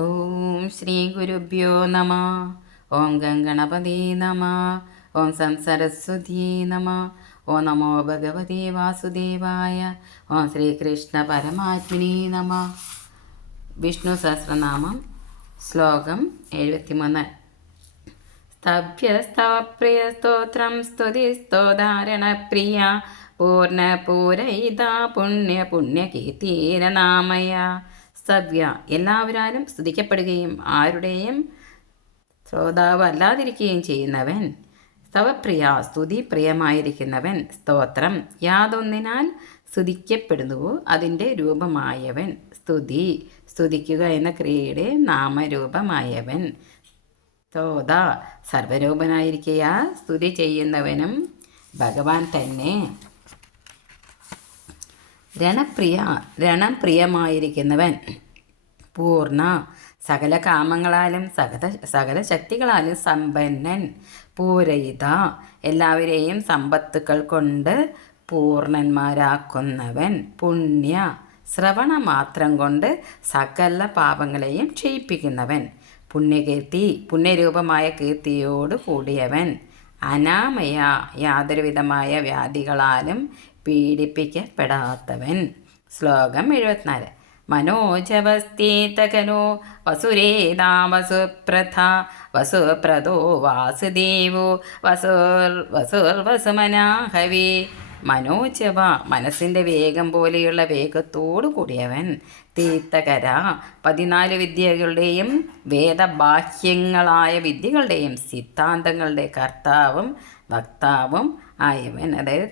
ഓം ശ്രീ ഗുരുഭ്യോ നമ. ഓം ഗംഗണപതി നമ. ഓം സംസരസ്വതി നമ. ഓം നമോ ഭഗവതേ വാസുദേവായ. ഓം ശ്രീകൃഷ്ണ പരമാത്മനി നമ. വിഷ്ണു സഹസ്രനാമം ശ്ലോകം 73. സ്തഭ്യസ്തവപ്രിയ സ്തോത്രം സ്തുതിസ്തോധാരണപ്രിയ പൂർണ്ണപൂരയിത പുണ്യ പുണ്യകീർത്തീരനാമയ. സ്തവ്യ എല്ലാവരാലും സ്തുതിക്കപ്പെടുകയും ആരുടെയും ശ്രോതാവ് അല്ലാതിരിക്കുകയും ചെയ്യുന്നവൻ. സ്തവപ്രിയ സ്തുതി പ്രിയമായിരിക്കുന്നവൻ. സ്തോത്രം യാതൊന്നിനാൽ സ്തുതിക്കപ്പെടുന്നുവോ അതിൻ്റെ രൂപമായവൻ. സ്തുതി സ്തുതിക്കുക എന്ന ക്രിയയുടെ നാമരൂപമായവൻ. സ്തോത സർവരൂപനായിരിക്കുക സ്തുതി ചെയ്യുന്നവനും ഭഗവാൻ തന്നെ. രണം പ്രിയമായിരിക്കുന്നവൻ. പൂർണ്ണ സകല കാമങ്ങളാലും സകല ശക്തികളാലും സമ്പന്നൻ. പൂരയിത എല്ലാവരെയും സമ്പത്തുക്കൾ കൊണ്ട് പൂർണ്ണന്മാരാക്കുന്നവൻ. പുണ്യ ശ്രവണമാത്രം കൊണ്ട് സകല പാപങ്ങളെയും ക്ഷയിപ്പിക്കുന്നവൻ. പുണ്യകീർത്തി പുണ്യരൂപമായ കീർത്തിയോട് കൂടിയവൻ. അനാമയ യാതൊരുവിധമായ വ്യാധികളാലും പീഡിപ്പിക്കപ്പെടാത്തവൻ. ശ്ലോകം 74. മനോജവസ്തീതകനോ വസുരേതാ വസുപ്രഥ വസുപ്രദോ വാസുദേവോ വസുർവസുമനാഹവേ. മനോജവ മനസ്സിൻ്റെ വേഗം പോലെയുള്ള വേഗത്തോടു കൂടിയവൻ. തീർത്ഥകര 14 വിദ്യകളുടെയും വേദബാഹ്യങ്ങളായ വിദ്യകളുടെയും സിദ്ധാന്തങ്ങളുടെ കർത്താവും വക്താവും ആയവൻ. അതായത്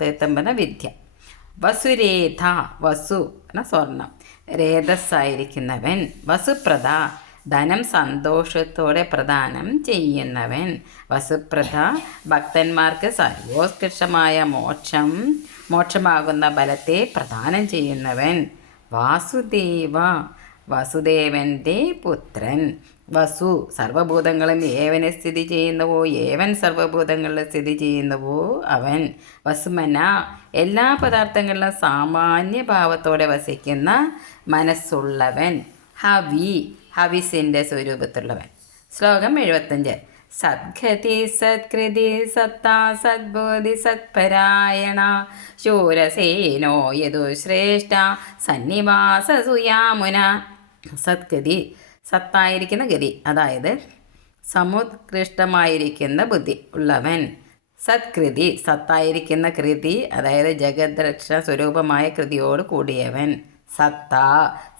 തീർത്ഥമ്പന വിദ്യ. വസുരേധ വസു എന്ന സ്വർണം രേതസ്സായിരിക്കുന്നവൻ. വസുപ്രദ ധനം സന്തോഷത്തോടെ പ്രദാനം ചെയ്യുന്നവൻ. വസുപ്രദ ഭക്തന്മാർക്ക് സർവോത്കൃഷ്ടമായ മോക്ഷമാകുന്ന ബലത്തെ പ്രദാനം ചെയ്യുന്നവൻ. വാസുദേവ വസുദേവൻ്റെ പുത്രൻ. വസു സർവഭൂതങ്ങളും ഏവനെ സ്ഥിതി ചെയ്യുന്നുവോ ഏവൻ സർവഭൂതങ്ങളിൽ സ്ഥിതി ചെയ്യുന്നുവോ അവൻ. വസുമന എല്ലാ പദാർത്ഥങ്ങളിലും സാമാന്യ ഭാവത്തോടെ വസിക്കുന്ന മനസ്സുള്ളവൻ. ഹവി ഹവിസിൻ്റെ സ്വരൂപത്തുള്ളവൻ. ശ്ലോകം 75. സദ്ഗതി സത്കൃതി സത്താ സദ്ബോധി സത്പരായണ ശൂരസേനോ യദുശ്രേഷ്ഠ സന്നിവാസ സുയാമുന. സദ്ഗതി സത്തായിരിക്കുന്ന ഗതി, അതായത് സമുത്കൃഷ്ടമായിരിക്കുന്ന ബുദ്ധി ഉള്ളവൻ. സത്കൃതി സത്തായിരിക്കുന്ന കൃതി, അതായത് ജഗദ്രക്ഷ സ്വരൂപമായ കൃതിയോട് കൂടിയവൻ. സത്ത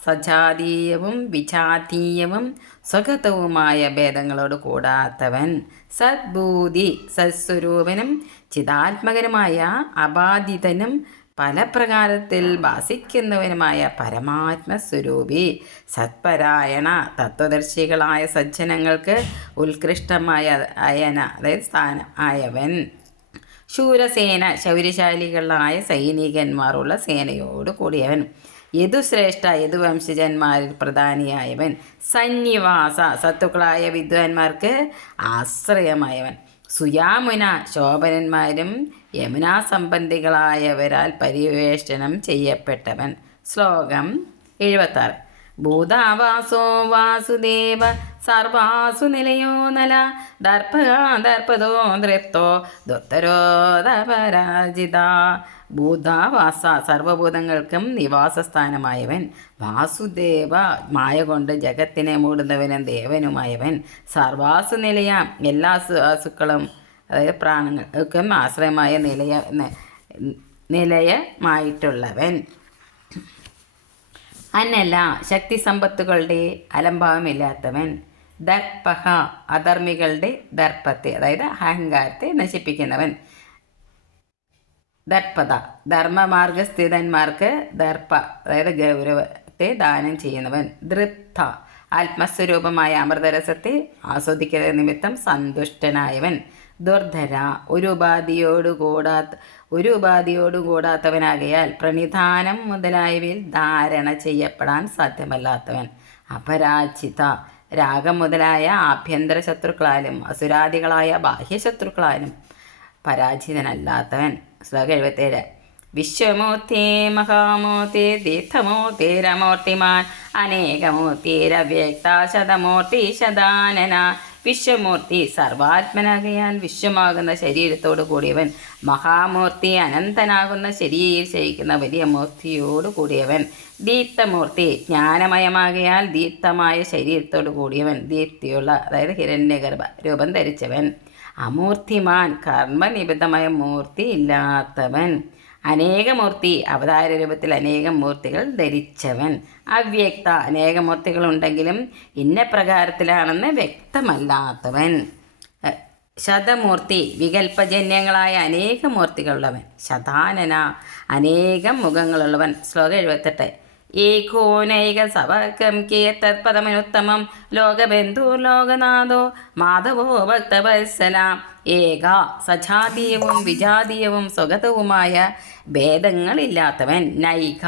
സജാതീയവും വിജാതീയവും സ്വഗതവുമായ ഭേദങ്ങളോട് കൂടാത്തവൻ. സദ്ബൂതി സത്സ്വരൂപനും ചിതാത്മകനുമായ അബാധിതനും പല പ്രകാരത്തിൽ ഭാസിക്കുന്നവനുമായ പരമാത്മസ്വരൂപി. സത്പരായണ തത്വദർശികളായ സജ്ജനങ്ങൾക്ക് ഉത്കൃഷ്ടമായ അയന, അതായത് സ്ഥാനം ആയവൻ. ശൂരസേന ശൗര്യശാലികളായ സൈനികന്മാരുള്ള സേനയോട് കൂടിയവൻ. യദുശ്രേഷ്ഠ യദുവംശജന്മാരിൽ പ്രധാനിയായവൻ. സന്നിവാസ സത്തുക്കളായ വിദ്വാൻമാർക്ക് ആശ്രയമായവൻ. സുയാമുന ശോഭനന്മാരും യമുനാ സംബന്ധികളായവരാൽ പരിവേഷണം ചെയ്യപ്പെട്ടവൻ. ശ്ലോകം 76. ഭൂതാവാസോ വാസുദേവ സർവാസു നിലയോ നല ദർപ്പദോ ദൃപ്തോ ദുർത്തരോധപരാജിത. ഭൂതാവാസ സർവഭൂതങ്ങൾക്കും നിവാസസ്ഥാനമായവൻ. വാസുദേവ മായ കൊണ്ട് ജഗത്തിനെ മൂടുന്നവനും ദേവനുമായവൻ. സർവാസു നിലയ എല്ലാ വാസുക്കളും, അതായത് പ്രാണങ്ങൾക്കും ആശ്രയമായ നിലയമായിട്ടുള്ളവൻ. അനല ശക്തി സമ്പത്തുകളുടെ അലംഭാവമില്ലാത്തവൻ. ദർപ്പഹ അധർമ്മികളുടെ ദർപ്പത്തെ, അതായത് അഹങ്കാരത്തെ നശിപ്പിക്കുന്നവൻ. ദർപ്പത ധർമ്മമാർഗസ്ഥിതന്മാർക്ക് ദർപ്പ, അതായത് ഗൗരവത്തെ ദാനം ചെയ്യുന്നവൻ. ദൃപ്ത ആത്മസ്വരൂപമായ അമൃതരസത്തെ ആസ്വദിക്കുന്ന നിമിത്തം സന്തുഷ്ടനായവൻ. ദുർധര ഒരു ഉപാധിയോടു കൂടാത്തവനാകയാൽ പ്രണിധാനം മുതലായവയിൽ ധാരണ ചെയ്യപ്പെടാൻ സാധ്യമല്ലാത്തവൻ. അപരാജിത രാഗം മുതലായ ആഭ്യന്തര ശത്രുക്കളാലും അസുരാദികളായ ബാഹ്യശത്രുക്കളാലും പരാജിതനല്ലാത്തവൻ. ശ്ലോകം 77. വിശ്വമൂർത്തി മഹാമൂർത്തി തീർത്ഥമൂർത്തിരമൂർത്തിമാൻ അനേകമൂർത്തിരവ്യക്ത ശതമൂർത്തി ശതാനന. വിശ്വമൂർത്തി സർവാത്മനാകയാൽ വിശ്വമാകുന്ന ശരീരത്തോടു കൂടിയവൻ. മഹാമൂർത്തി അനന്തനാകുന്ന ശരീരം ശയിക്കുന്ന വലിയ മൂർത്തിയോട് കൂടിയവൻ. ദീപ്തമൂർത്തി ജ്ഞാനമയമാകയാൽ ദീപ്തമായ ശരീരത്തോടു കൂടിയവൻ. ദീപ്തിയുള്ള അതായത് ഹിരണ്യഗർഭ രൂപം ധരിച്ചവൻ. അമൂർത്തിമാൻ കർമ്മനിബിദ്ധമായ മൂർത്തി ഇല്ലാത്തവൻ. അനേകമൂർത്തി അവതാര രൂപത്തിൽ അനേകം മൂർത്തികൾ ധരിച്ചവൻ. അവ്യക്ത അനേകമൂർത്തികളുണ്ടെങ്കിലും ഇന്ന പ്രകാരത്തിലാണെന്ന് വ്യക്തമല്ലാത്തവൻ. ശതമൂർത്തി വികല്പജന്യങ്ങളായ അനേക മൂർത്തികളുള്ളവൻ. ശതാനന അനേകം മുഖങ്ങളുള്ളവൻ. ശ്ലോകം 78. ഏകോനൈക സവകം കേത്തത്പദമനുത്തമം ലോകബന്ധുർലോകനാഥോ മാധവോ ഭക്തവത്സല. ഏക സജാതീയവും വിജാതീയവും സ്വഗതവുമായ ഭേദങ്ങളില്ലാത്തവൻ. നൈക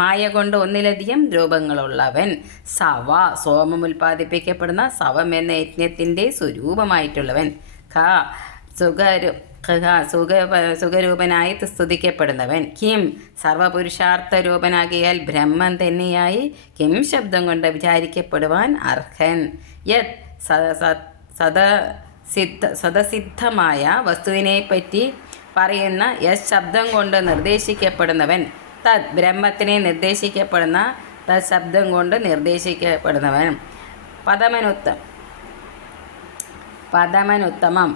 മായ കൊണ്ട് ഒന്നിലധികം രൂപങ്ങളുള്ളവൻ. സവ സോമം ഉൽപ്പാദിപ്പിക്കപ്പെടുന്ന സവം എന്ന യജ്ഞത്തിൻ്റെ സ്വരൂപമായിട്ടുള്ളവൻ. ഖ സുഖരൂപനായി സ്തുതിക്കപ്പെടുന്നവൻ. കിം സർവപുരുഷാർത്ഥ രൂപനാകിയാൽ ബ്രഹ്മൻ തന്നെയായി കിം ശബ്ദം കൊണ്ട് വിചാരിക്കപ്പെടുവാൻ അർഹൻ. യത് സ്വതസിദ്ധമായ വസ്തുവിനെപ്പറ്റി പറയുന്ന യസ് ശബ്ദം കൊണ്ട് നിർദ്ദേശിക്കപ്പെടുന്നവൻ. തത് ബ്രഹ്മത്തിനെ നിർദ്ദേശിക്കപ്പെടുന്ന തത് ശബ്ദം കൊണ്ട് നിർദ്ദേശിക്കപ്പെടുന്നവൻ. പദമനുത്തമം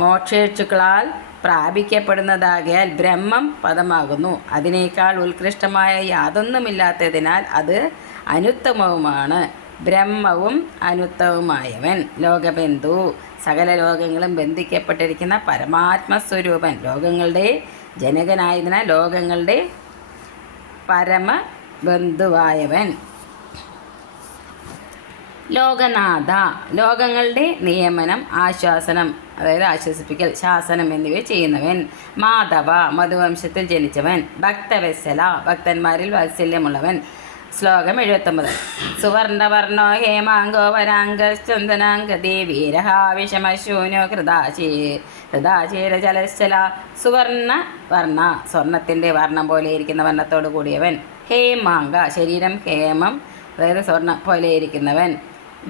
മോക്ഷേക്ഷുക്കളാൽ പ്രാപിക്കപ്പെടുന്നതാകയാൽ ബ്രഹ്മം പദമാകുന്നു. അതിനേക്കാൾ ഉത്കൃഷ്ടമായ യാതൊന്നുമില്ലാത്തതിനാൽ അത് അനുത്തമവുമാണ്. ബ്രഹ്മവും അനുത്തവുമായവൻ. ലോകബന്ധു സകല ലോകങ്ങളും ബന്ധിക്കപ്പെട്ടിരിക്കുന്ന പരമാത്മസ്വരൂപൻ. ലോകങ്ങളുടെ ജനകനായതിനാൽ ലോകങ്ങളുടെ പരമബന്ധുവായവൻ. ലോകനാഥ ലോകങ്ങളുടെ നിയമനം, ആശ്വാസനം അതായത് ആശ്വസിപ്പിക്കൽ, ശാസനം എന്നിവ ചെയ്യുന്നവൻ. മാധവ മധുവംശത്തിൽ ജനിച്ചവൻ. ഭക്തവത്സല ഭക്തന്മാരിൽ വാത്സല്യമുള്ളവൻ. ശ്ലോകം 79. സുവർണവർണോ ഹേമാങ്കോ വരാംഗചന്ദനാംഗതി വീരഹ വിഷമശൂന്യോ ഹൃദാചീരചലശ്ചല. സുവർണവർണ സ്വർണത്തിൻ്റെ വർണ്ണം പോലെ ഇരിക്കുന്ന വർണ്ണത്തോടു കൂടിയവൻ. ഹേമാങ്ക ശരീരം ഹേമം അതായത് സ്വർണ്ണം പോലെ ഇരിക്കുന്നവൻ.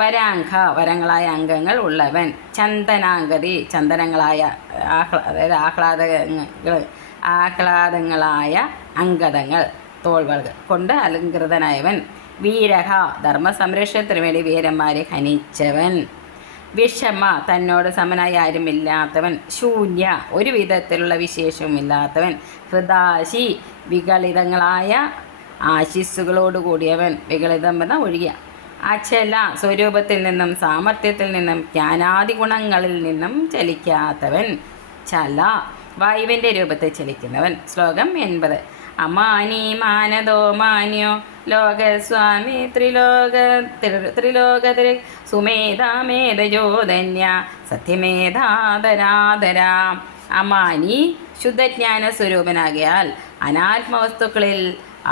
വരാംഘ വരങ്ങളായ അംഗങ്ങൾ ഉള്ളവൻ. ചന്ദനാംഗതി ചന്ദനങ്ങളായ അതായത് ആഹ്ലാദങ്ങളായ അംഗതങ്ങൾ തോൾവകൾ കൊണ്ട് അലങ്കൃതനായവൻ. വീരഹ ധർമ്മസംരക്ഷണത്തിന് വേണ്ടി വീരന്മാരെ ഹനിച്ചവൻ. വിഷമ തന്നോട് സമനായി ആരുമില്ലാത്തവൻ. ശൂന്യ ഒരു വിധത്തിലുള്ള വിശേഷവുമില്ലാത്തവൻ. ഹൃദാശി വികളിതങ്ങളായ ആശിസ്സുകളോടുകൂടിയവൻ. വികളിതം എന്ന ഒഴിയ. അചല സ്വരൂപത്തിൽ നിന്നും സാമർത്ഥ്യത്തിൽ നിന്നും ജ്ഞാനാദി ഗുണങ്ങളിൽ നിന്നും ചലിക്കാത്തവൻ. ചല വായുവിൻ്റെ രൂപത്തിൽ ചലിക്കുന്നവൻ. ശ്ലോകം 80. അമാനി മാനദോ മാന്യോ ലോകസ്വാമി ത്രിലോകത്തിൽ സുമേധാമേധയോധന്യ സത്യമേധാധരാധര. അമാനി ശുദ്ധജ്ഞാന സ്വരൂപനാകിയാൽ അനാത്മവസ്തുക്കളിൽ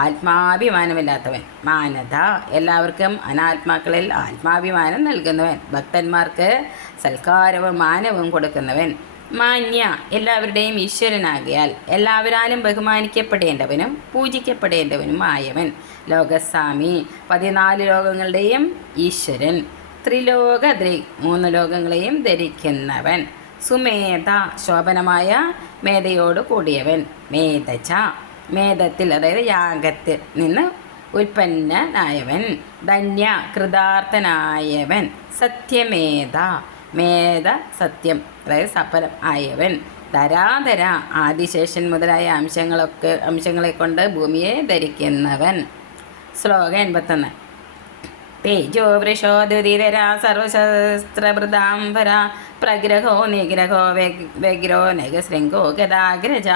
ആത്മാഭിമാനമില്ലാത്തവൻ. മാനത എല്ലാവർക്കും അനാത്മാക്കളിൽ ആത്മാഭിമാനം നൽകുന്നവൻ. ഭക്തന്മാർക്ക് സൽക്കാരവും മാനവും കൊടുക്കുന്നവൻ. മാന്യ എല്ലാവരുടെയും ഈശ്വരനാകിയാൽ എല്ലാവരാലും ബഹുമാനിക്കപ്പെടേണ്ടവനും പൂജിക്കപ്പെടേണ്ടവനും ആയവൻ. ലോകസ്വാമി 14 ലോകങ്ങളുടെയും ഈശ്വരൻ. ത്രിലോകദ്രി 3 ലോകങ്ങളെയും ധരിക്കുന്നവൻ. സുമേധ ശോഭനമായ മേധയോട് കൂടിയവൻ. മേധച മേധത്തിൽ അതായത് യാഗത്തിൽ നിന്ന് ഉൽപ്പന്നനായവൻ. ധന്യ കൃതാർത്ഥനായവൻ. സത്യമേധ മേധ സത്യം അതായത് സഫലം ആയവൻ. ധരാധര ആദിശേഷൻ മുതലായ അംശങ്ങളെ കൊണ്ട് ഭൂമിയെ ധരിക്കുന്നവൻ. ശ്ലോകം 81. തേജോ വൃഷോ ദുരിതര സർവശസ്ത്രഭൃതാംബര പ്രഗ്രഹോ നിഗ്രഹോ വ്യഗ്രോ നഗശൃംഗോ ഗതാഗ്രജ.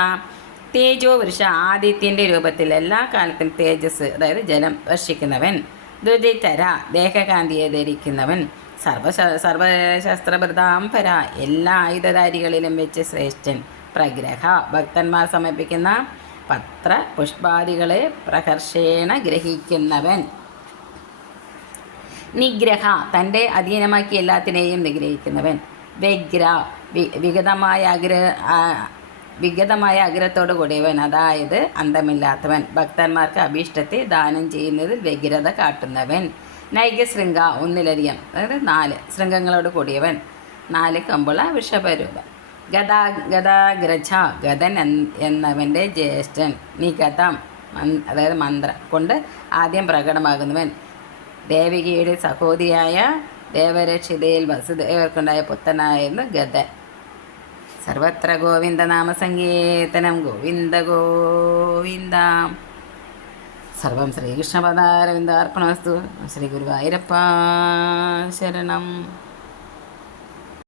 തേജോ വൃഷ ആദിത്യൻ്റെ രൂപത്തിൽ എല്ലാ കാലത്തും തേജസ് അതായത് ജലം വർഷിക്കുന്നവൻ. ദുരിതര ദേഹകാന്തിയെ ധരിക്കുന്നവൻ. സർവശസ്ത്രഭൃതാംബര എല്ലാ ആയുധധാരികളിലും വെച്ച് ശ്രേഷ്ഠൻ. പ്രഗ്രഹ ഭക്തന്മാർ സമർപ്പിക്കുന്ന പത്ര പുഷ്പാദികളെ പ്രഹർഷേണ ഗ്രഹിക്കുന്നവൻ. നിഗ്രഹ തൻ്റെ അധീനമാക്കി എല്ലാത്തിനെയും നിഗ്രഹിക്കുന്നവൻ. വ്യഗ്ര വിഗതമായ വിഗതമായ ആഗ്രഹത്തോട് കൂടിയവൻ, അതായത് അന്തമില്ലാത്തവൻ. ഭക്തന്മാർക്ക് അഭീഷ്ടത്തെ ദാനം ചെയ്യുന്നതിൽ വ്യഗ്രത കാട്ടുന്നവൻ. നൈകശൃംഗ, ഒന്നിലധികം, അതായത് 4 ശൃംഗങ്ങളോട് കൂടിയവൻ, 4 കമ്പുള്ള വൃഷഭരൂപൻ. ഗദാഗ്രജ, ഗദൻ എന്നവൻ്റെ ജ്യേഷ്ഠൻ. നിഗതം, അതായത് മന്ത്രം കൊണ്ട് ആദ്യം പ്രകടമാകുന്നവൻ. ദേവികയുടെ സഹോദരിയായ ദേവരക്ഷിതയിൽ വസുദേവർക്കുണ്ടായ പുത്രനായിരുന്നു ഗദൻ. സർവത്ര ഗോവിന്ദനാമസങ്കീർത്തനം. ഗോവിന്ദ ഗോവിന്ദ. സർവം ശ്രീകൃഷ്ണപദാരവിന്ദാർപ്പണമസ്തു. ശ്രീ ഗുരുവായൂരപ്പ ശരണം.